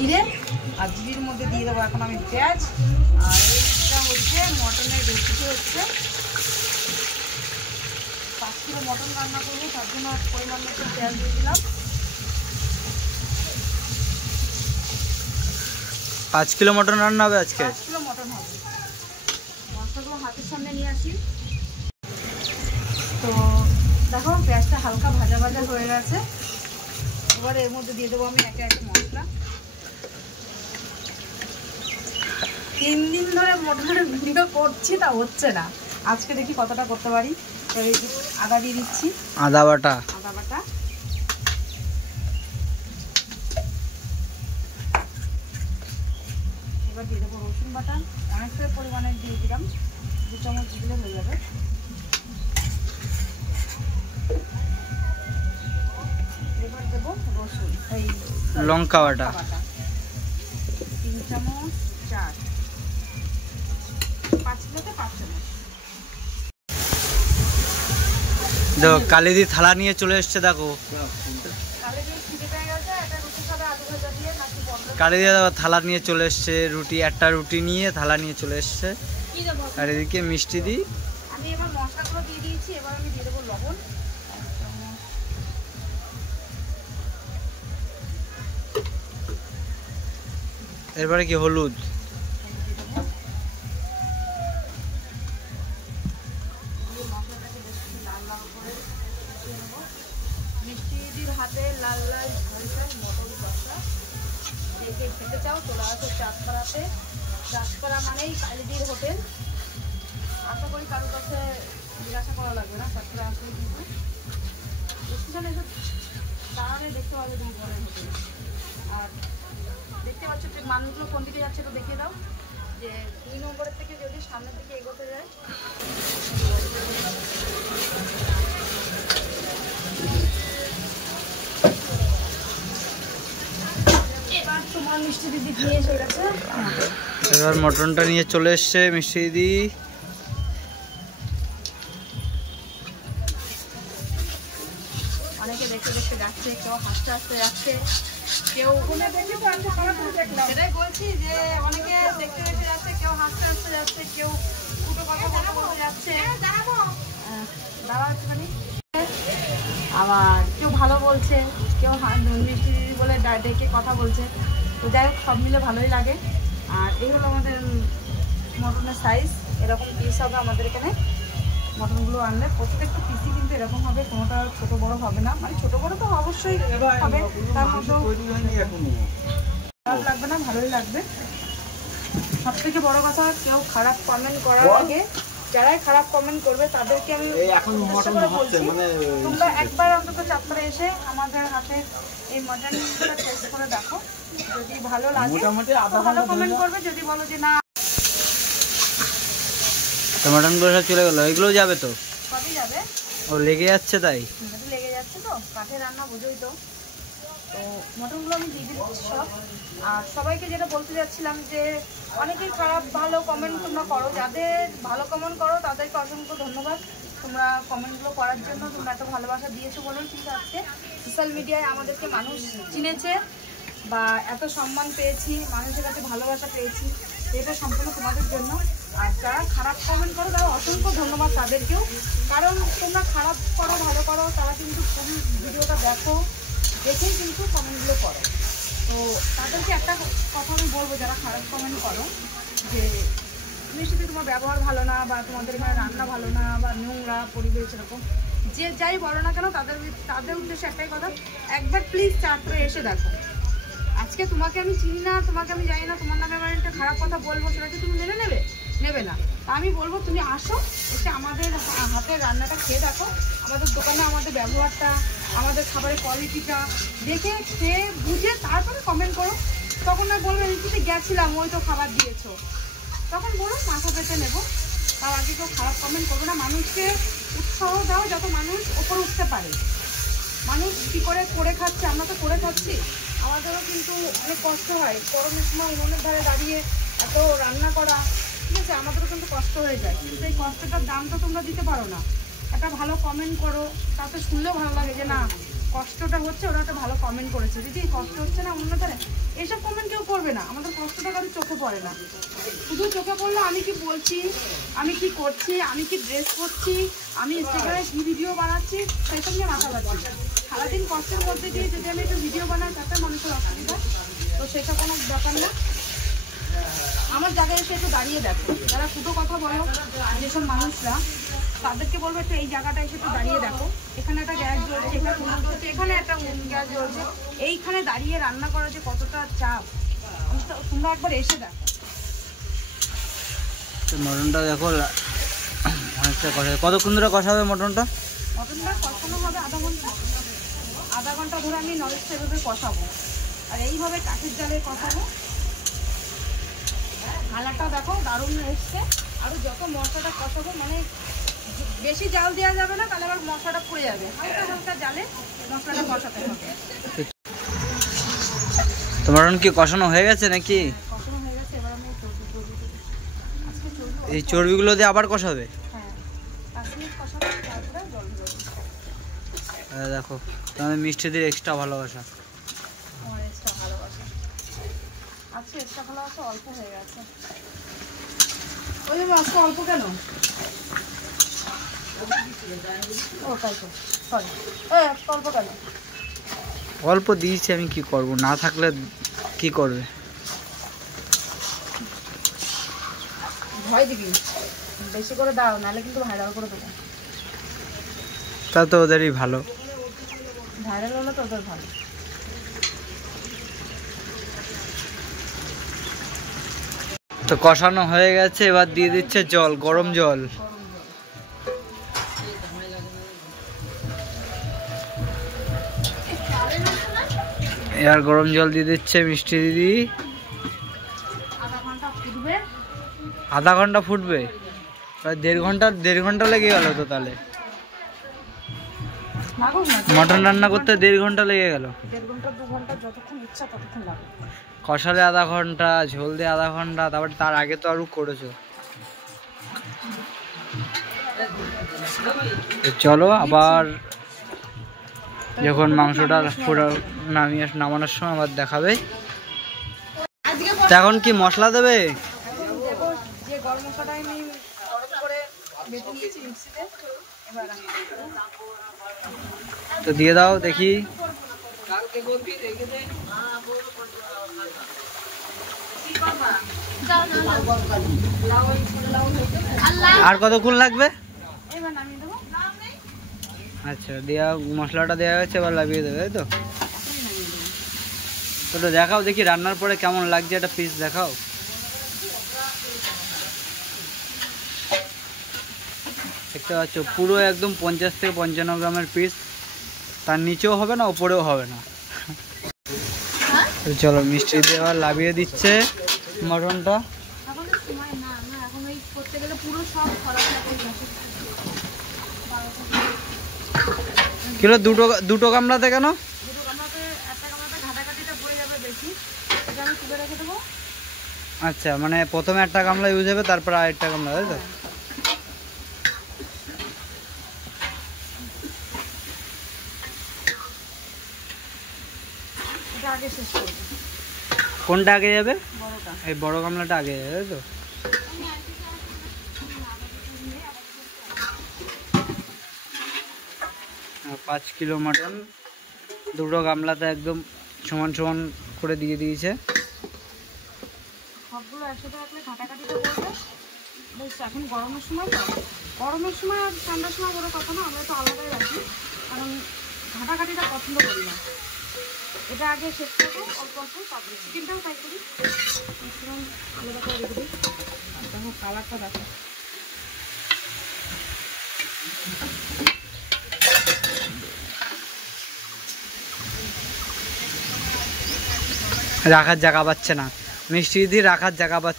জিরে, আর জিরের মধ্যে দিয়ে দেবো এখন আমি পেঁয়াজ। আর এইটা হচ্ছে মটনের রেসিপি হচ্ছে 5 কিলো মটন রান্না করবো, তার জন্য পরিমাণ মতো পেঁয়াজ দিয়ে দিলাম। 5 কিলো মটন রান্না হবে আজকে? 5 কিলো মটন হবে। মশলাগুলো হাতের সামনে নিয়ে আসি। তো দেখো পেঁয়াজটা হালকা ভাজা ভাজা হয়ে গেছে। এবার এর মধ্যে দিয়ে দেবো আমি একে একে মশলা। 3 দিন ধরে মটনের ভিডিও করছি, তা হচ্ছে না। আজকে দেখি কতটা করতে পারি। তো এই আদা দিয়ে দিচ্ছি, আদা বাটা। এবার দিয়ে দেবো রসুন বাটা, অনেকটা পরিমাণে দিয়ে দিলাম, 2 চামচ দিলে হয়ে যাবে। এবার দেবো রসুন, এই লঙ্কা বাটা 3 চামচ, 4, 5 কিলোতে 5 চামচ। দেখো কালিদি থালা নিয়ে চলে এসছে। দেখো কালিদি থালা নিয়ে চলে এসছে, রুটি, একটা রুটি নিয়ে থালা নিয়ে চলে এসছে। আর এদিকে মিষ্টি দিই। আমি এবার মশলাগুলো দিয়ে দিয়েছি। এবার আমি দিয়ে দেবো লবণ, এরপরে কি হলুদ, মিষ্টিদির হাতে লাল লাল ঝালঝাল মটন কষা। দেখে খেতে চাও চলে আসো চাঁদপাড়াতে। চাঁদপাড়া মানেই কালিদির হোটেল। আশা করি কারোর কাছে জিজ্ঞাসা করা লাগবে না, চাঁদপাড়া আসলে কিন্তু স্টেশনে এসে দাঁড়ানে দেখতে পাবে তুমি বড়ের হোটেল। আর দেখতে পাচ্ছ মানুষগুলো কোন দিকে যাচ্ছে তো দেখিয়ে দাও, যে 2 নম্বরের থেকে যদি সামনের দিকে এগোতে যায়। এবার মটনটা নিয়ে চলে এসছে মিষ্টি দিদি। অনেকে দেখে দেখে যাচ্ছে, কেউ হাসতে হাসতে যাচ্ছে, কেউ সেটাই বলছি যে অনেকে দেখতে দেখতে যাচ্ছে, কেউ হাসতে হাসতে যাচ্ছে, কেউ দুটো কথা বলতে যাচ্ছে। আবার কেউ ভালো বলছে, কেউ মিষ্টি দিদি বলে ডেকে কথা বলছে। তো যাই হোক সব মিলে ভালোই লাগে। আর এই হলো আমাদের মটনের সাইজ, এরকম পিস হবে আমাদের এখানে। মটনগুলো আনলে প্রত্যেকটা পিসই কিন্তু এরকম হবে, কোনোটা ছোট বড় হবে না। মানে ছোট বড় তো অবশ্যই হবে, তার মধ্যেও খারাপ লাগবে না, ভালোই লাগবে। সব থেকে বড় কথা, কেউ খারাপ কমেন্ট করার আগে, যারাই খারাপ কমেন্ট করবে তাদেরকে আমি বলছি, তোমরা একবার অন্তত চাঁদপাড়া এসে আমাদের হাতে এই মটনটা টেস্ট করে দেখো। যদি ভালো লাগে ভালো কমেন্ট করবে, যদি বলো যে না। মটন গুলো সব চলে গেল, এগুলো যাবে তো? সবই যাবে। ও লেগে যাচ্ছে, তাই লেগে যাচ্ছে তো, কাঠের রান্না বুঝোই তো। তো মটনগুলো আমি দিয়ে দিচ্ছি সব। আর সবাইকে যেটা বলতে যাচ্ছিলাম যে অনেকেই খারাপ ভালো কমেন্ট তোমরা করো, যাদের ভালো কমেন্ট করো তাদেরকে অসংখ্য ধন্যবাদ। তোমরা কমেন্টগুলো করার জন্য তোমরা এত ভালোবাসা দিয়েছো বলেই কিন্তু আজকে সোশ্যাল মিডিয়ায় আমাদেরকে মানুষ চিনেছে বা এত সম্মান পেয়েছি, মানুষের কাছে ভালোবাসা পেয়েছি। এটা সম্পূর্ণ তোমাদের জন্য। আর যারা খারাপ কমেন্ট করো তারা অসংখ্য ধন্যবাদ তাদেরকেও, কারণ তোমরা খারাপ করো ভালো করো তারা কিন্তু খুবই ভিডিওটা দেখো, দেখেই কিন্তু কমেন্টগুলো করো। তো তাদেরকে একটা কথা আমি বলবো, যারা খারাপ কমেন্ট করো যে নিশ্চিত তোমার ব্যবহার ভালো না, বা তোমাদের এখানে রান্না ভালো না, বা নোংরা পরিবেশ, এরকম যে যাই বলো না কেন তাদের উদ্দেশ্যে একটাই কথা, একবার প্লিজ চাঁদপাড়া এসে দেখো। আজকে তোমাকে আমি চিনি না, তোমাকে আমি জানি না, তোমার নামে আমার একটা খারাপ কথা বলবো, সেটা কি তুমি মেনে নেবে না। তা আমি বলবো তুমি আসো, এসে আমাদের হাতের রান্নাটা খেয়ে দেখো, আমাদের দোকানে আমাদের ব্যবহারটা, আমাদের খাবারের কোয়ালিটিটা দেখে খেয়ে বুঝে তারপরে কমেন্ট করো। তখন না বলবে নিশ্চিত গেছিলাম ওই তো খাবার দিয়েছো, তখন বলো মাথা পেতে নেবো। তার আগে কেউ খারাপ কমেন্ট করবে না। মানুষকে উৎসাহ দাও যত মানুষ ওপরে উঠতে পারে। মানুষ কী করে খাচ্ছে, আমরা তো করে খাচ্ছি, আমাদেরও কিন্তু অনেক কষ্ট হয়। গরমের সময় উনুনের ধারে দাঁড়িয়ে এত রান্না করা, ঠিক আছে, আমাদেরও কিন্তু কষ্ট হয়ে যায়। কিন্তু এই কষ্টটার দাম তো তোমরা দিতে পারো না। একটা ভালো কমেন্ট করো, তাতে শুনলেও ভালো লাগে যে না কষ্টটা হচ্ছে, ওরা একটা ভালো কমেন্ট করেছে। যদি কষ্ট হচ্ছে না উনুনের ধারে, এইসব কমেন্ট কেউ পড়বে না, আমাদের কষ্টটা কারো চোখে পড়ে না। শুধু চোখে পড়লো আমি কি বলছি, আমি কি করছি, আমি কি ড্রেস করছি, আমি ইনস্টাগ্রামে কি ভিডিও বানাচ্ছি, সেসব নিয়ে মাথা পাচ্ছি। সারাদিন কষ্টের মধ্যে দিয়ে যদি আমি একটু ভিডিও বানাই তাতে মানুষের অসুবিধা, তো সেটা কোনো ব্যাপার না। আমার জায়গায় এসে একটু দাঁড়িয়ে দেখো, যারা ফুটো কথা বলো যেসব মানুষরা, তাদেরকে বলবো একটু এই জায়গাটা এসে একটু দাঁড়িয়ে দেখো। এখানে একটা গ্যাস জ্বলছে, এখানে উনুন জ্বলছে, এখানে একটা গ্যাস জ্বলছে, এইখানে দাঁড়িয়ে রান্না করা যে কতটা চাপ, তোমরা একবার এসে দেখো। মটনটা দেখো অনেকটা কষা। কতক্ষণ ধরে কষা হবে মটনটা? মটনটা কষানো হবে আধা ঘন্টা ধরে আমি নলেজ সেভাবে কষাবো, আর এইভাবে কাঠের জালে কষাবো। কালারটা দেখো দারুণ এসছে। আরও যত মশলাটা কষাবো, মানে বেশি জাল দেওয়া যাবে না, তাহলে আবার মশলাটা পুড়ে যাবে। হালকা হালকা জালে মশলাটা কষাতে হবে। তো মটন কি কষানো হয়ে গেছে নাকি? কষানো হয়ে গেছে, এবার আমি এই চর্বিগুলো দিয়ে আবার কষাবে? হ্যাঁ, 5 মিনিট কষাবো, তারপরে জল দেবো। দেখো তোমাদের মিষ্টিদের এক্সট্রা ভালোবাসা। আমার এক্সট্রা ভালোবাসা আছে, এক্সট্রা ভালোবাসা অল্প হয়ে গেছে। ওই জন্য আজকে অল্প কেন? ও তাই তো, সরি, অল্প কেন? অল্প দিয়েছি, আমি কি করব, না থাকলে কি করবে? ভয় দিবি, বেশি করে দাও, নাহলে কিন্তু ভাইরাল করে দেবো। তা তো ওদেরই ভালো, ভাইরাল হলে তো ওদের ভালো। তো কষানো হয়ে গেছে, এবার দিয়ে দিচ্ছে জল, গরম জল। এবার গরম জল দিয়ে দিচ্ছে মিষ্টি দিদি। আধা ঘন্টা ফুটবে? প্রায় দেড় ঘন্টা লেগে গেল তো তাহলে। মটন রান্না করতে 1.5 ঘন্টা লেগে গেল। 1.5 ঘন্টা 2 ঘন্টা যতক্ষণ ইচ্ছা ততক্ষণ লাগবে। কষালে আধা ঘন্টা, ঝোল দিয়ে আধা ঘন্টা, তারপর তার আগে তো আরো করেছো। চলো আবার যখন মাংসটা নামানোর সময় আবার দেখাবে। এখন কি মশলা দেবে? যে গরম মশলাটা আমি গরম করে বেটে নিয়েছি মিক্সিতে, এবার তো দিয়ে দাও দেখি। আর কতক্ষণ লাগবে? এবার নামিয়ে দেবো। আচ্ছা, দেওয়া মশলাটা দেওয়া হয়েছে, এবার লাগিয়ে দেবে, তাই তো? তো দেখাও দেখি রান্নার পরে কেমন লাগছে, একটা পিস দেখাও। দেখতে পাচ্ছ পুরো একদম 50 থেকে 55 গ্রামের পিস, তার নিচেও হবে না, ওপরেও হবে না। তো চলো মিষ্টি দিয়ে আবার লাভিয়ে দিচ্ছে মটনটা। কিলো দুটো গামলাতে কেন? আচ্ছা, মানে প্রথমে একটা গামলা ইউজ হবে, তারপর আরেকটা গামলা, তাই তো? কোনটা আগে যাবে? এই বড় গামলাটা আগে যাবে, তাই তো? আর 5 কিলো মটন দুটো গামলাতে একদম সমান সমান করে দিয়ে দিয়েছে। সবগুলো একসাথে রাখলে ঘাটাঘাটিটা করবে বেশ। এখন গরমের সময় তো, গরমের সময় আর ঠান্ডার সময় বড় কথা না, আমরা তো আলাদাই রাখি, কারণ ঘাটাঘাটিটা পছন্দ করি না। এটা আগে শেষ করবো অল্প অল্প, তারপরে চিকেনটাও তাই করি, আলাদা করে রেখে দিই। দেখো কালারটা দেখো, রাখার জায়গা পাচ্ছে না মিষ্টি দিদি, রাখার জায়গা পাচ্ছে।